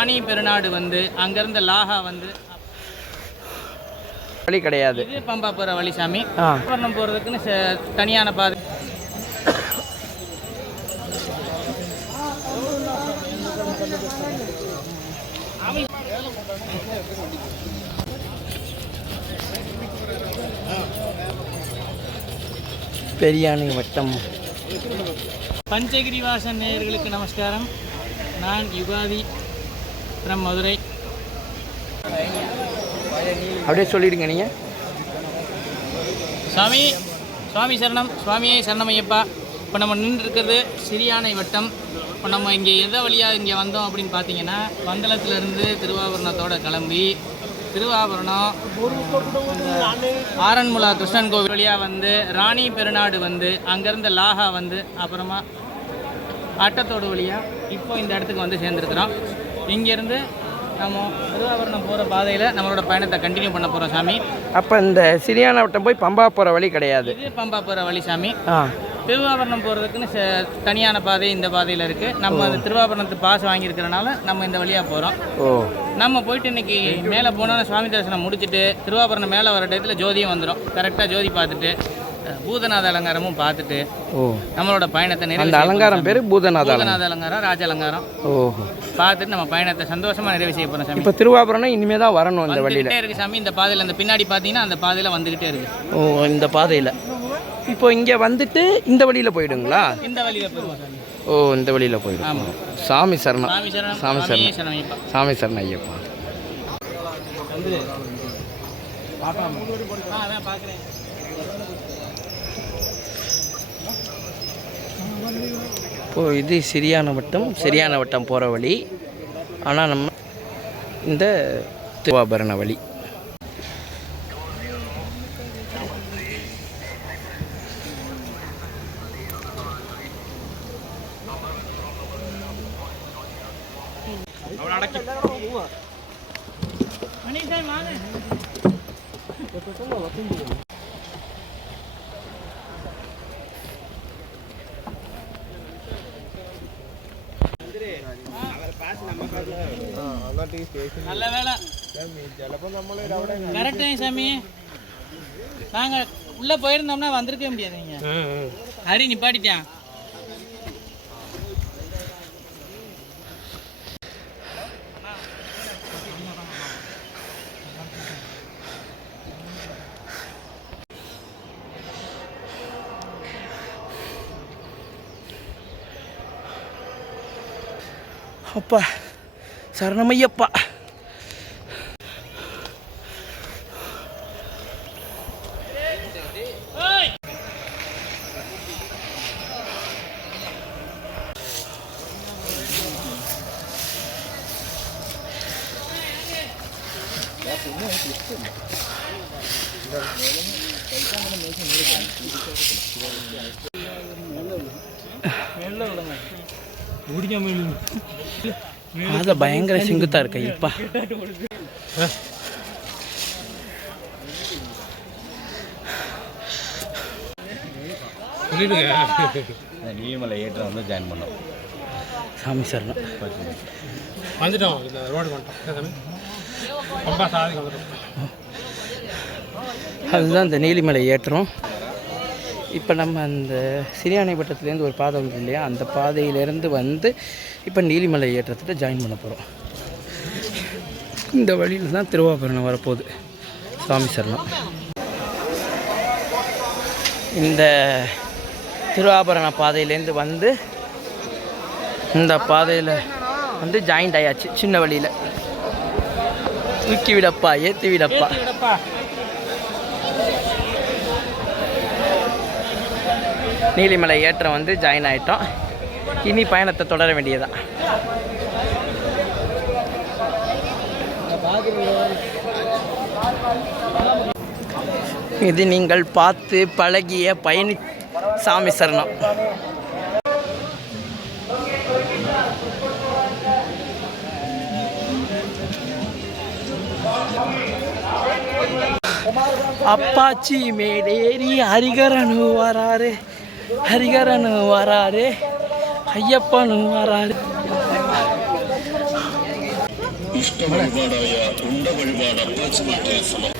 ராணி பெருநாடு வந்து அங்கேருந்து லாகா வந்து வழி கிடையாது. இது பம்பா போகிற வழி சாமி. வர்ணம் போகிறதுக்குன்னு தனியான பாதை. பெரியானை வட்டம். பஞ்சகிரி வாசன் நேயர்களுக்கு நமஸ்காரம். நான் யுகாதி ஃப்ரம் மதுரை. அப்படியே சொல்லிடுங்க நீங்கள். சுவாமி சுவாமி சரணம், சுவாமியே சரணமையப்பா. இப்போ நம்ம நின்று இருக்கிறது சிறியானை வட்டம். இப்போ நம்ம இங்கே எதை வழியாக இங்கே வந்தோம் அப்படின்னு பார்த்தீங்கன்னா, பந்தளத்துலேருந்து திருவாபரணத்தோடு கிளம்பி திருவாபரணம் ஆரன்முளா கிருஷ்ணன் கோவில் வழியாக வந்து ராணி பெருநாடு வந்து அங்கேருந்து லாகா வந்து அப்புறமா அட்டத்தோடு வழியாக இப்போ இந்த இடத்துக்கு வந்து சேர்ந்துருக்குறோம். இங்கேருந்து நம்ம திருவாபரணம் போகிற பாதையில் நம்மளோட பயணத்தை கண்டினியூ பண்ண போகிறோம் சாமி. அப்போ இந்த சிறியான வட்டம் போய் பம்பா போகிற வழி கிடையாது. இது பம்பா போகிற வழி சாமி. திருவாபரணம் போகிறதுக்குன்னு தனியான பாதை இந்த பாதையில் இருக்குது. நம்ம அந்த திருவாபரணத்து பாஸ் வாங்கியிருக்கிறனால நம்ம இந்த வழியாக போகிறோம். நம்ம போயிட்டு இன்றைக்கி மேலே போனோன்னா சுவாமி தரிசனம் முடிச்சுட்டு திருவாபரணம் மேலே வர டயத்தில் ஜோதியும் வந்துடும். கரெக்டாக ஜோதி பார்த்துட்டு பூதநாத அலங்காரமும் பார்த்துட்டு நம்மளோட பயணத்தை நிறைவு. அலங்காரம் பேர் பூதநாத அலங்காரம், ராஜ அலங்காரம் பார்த்துட்டு நம்ம பயணத்தை சந்தோஷமாக நிறைவு செய்ய போகிறோம் சாமி. இப்போ திருவாபரணம் இனிமேல் தான் வரணும். இந்த வழியில் இருக்குது சாமி. இந்த பாதையில் இந்த பின்னாடி பார்த்தீங்கன்னா அந்த பாதையில் வந்துக்கிட்டே இருக்குது. இந்த பாதையில் இப்போ இங்கே வந்துட்டு இந்த வழியில் போயிடுங்களா? இந்த வழியில் போயிடுவோம் சாமி. இந்த வழியில் போயிடும். சாமி சரணம், சாமி சரணம், சாமி சரணம் ஐயப்பா. இப்போது இது சிறியான வட்டம் போகிற வழி. ஆனால் நம்ம இந்த திருவாபரண வழி. நல்ல வேலை கரெக்டு சாமி. நாங்கள் உள்ளே போயிருந்தோம்னா வந்திருக்கவே முடியாதுங்க. ஹரி நிப்பாட்டிட்டான். அப்பா சரணமையப்பா. அது பயங்கர சிங்குத்தா இருக்கு இப்பா. நீலிமலை ஏற்றம் வந்து ஜாயின் பண்ணோம். சாமி சரணம் வந்துட்டோம். இந்த ரோடு வந்துட்டோம். அதுதான் இந்த நீலிமலை ஏற்றம். இப்போ நம்ம அந்த சிறியானை வட்டத்துலேருந்து ஒரு பாதை வந்து இல்லையா, அந்த பாதையிலேருந்து வந்து இப்போ நீலிமலை ஏற்றத்தில் ஜாயின் பண்ண போகிறோம். இந்த வழியில் தான் திருவாபரணம் வரப்போகுது. சாமி சரணம். இந்த திருவாபரண பாதையிலேருந்து வந்து இந்த பாதையில் வந்து ஜாயிண்ட் ஆயாச்சு. சின்ன வழியில் தூக்கி விடப்பா, ஏற்றி விடப்பா. நீலிமலை ஏற்றம் வந்து ஜாயின் ஆகிட்டோம். இனி பயணத்தை தொடர வேண்டியதான். இது நீங்கள் பார்த்து பழகிய பயணி. சாமி சரணம். அப்பாச்சி மேடேரி ஹரிகரனு வராரு, ஹரிகரனு வராரு, ஐயப்பனு வராரு. ഇഷ്ട വഴിപാടായ ഉണ്ട വഴിപാട് അപ്പാച്ചിമാർക്ക് സമർപ്പിച്ചു.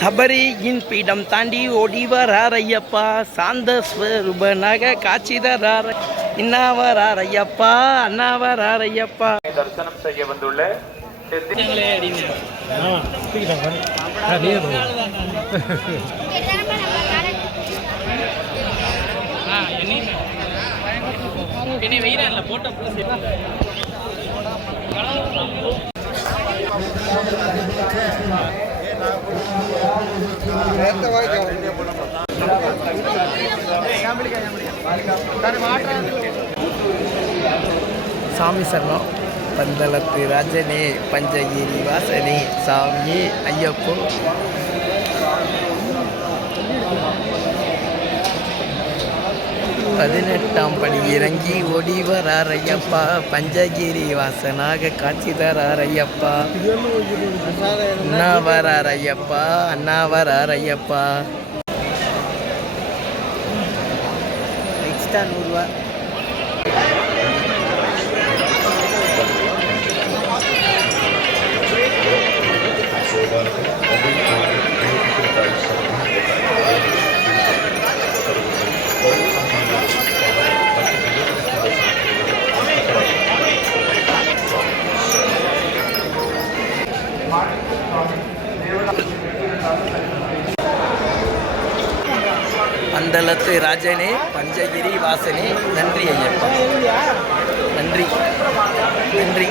சபரியின் பீடம் தாண்டி ஓடி வரார் ஐயப்பா, சாந்த ஸ்வரூபனாக காட்சி தரார். இன்னாவரார் ஐயப்பா, அண்ணாவரார் ஐயப்பா. தரிசனம் செய்ய வந்துள்ள என்னை வெயில போட்ட சாமி சரணம். பந்தளத்து ராஜனே, பஞ்சகிரி வாசனே, சாமியே ஐயப்போ. பதினெட்டாம் படி இறங்கி ஓடி வரார் ஐயப்பா, பஞ்சகிரி வாசனாக காட்சி தரார் ஐயப்பா. அண்ணா வரார் ஐயப்பா, அண்ணா வரார் ஐயப்பா. எக்ஸ்ட்ரா 100 ரூபா. பந்தளத்து ராஜனே, பஞ்சகிரி வாசனே, நன்றி ஐயப்பா, நன்றி நன்றி.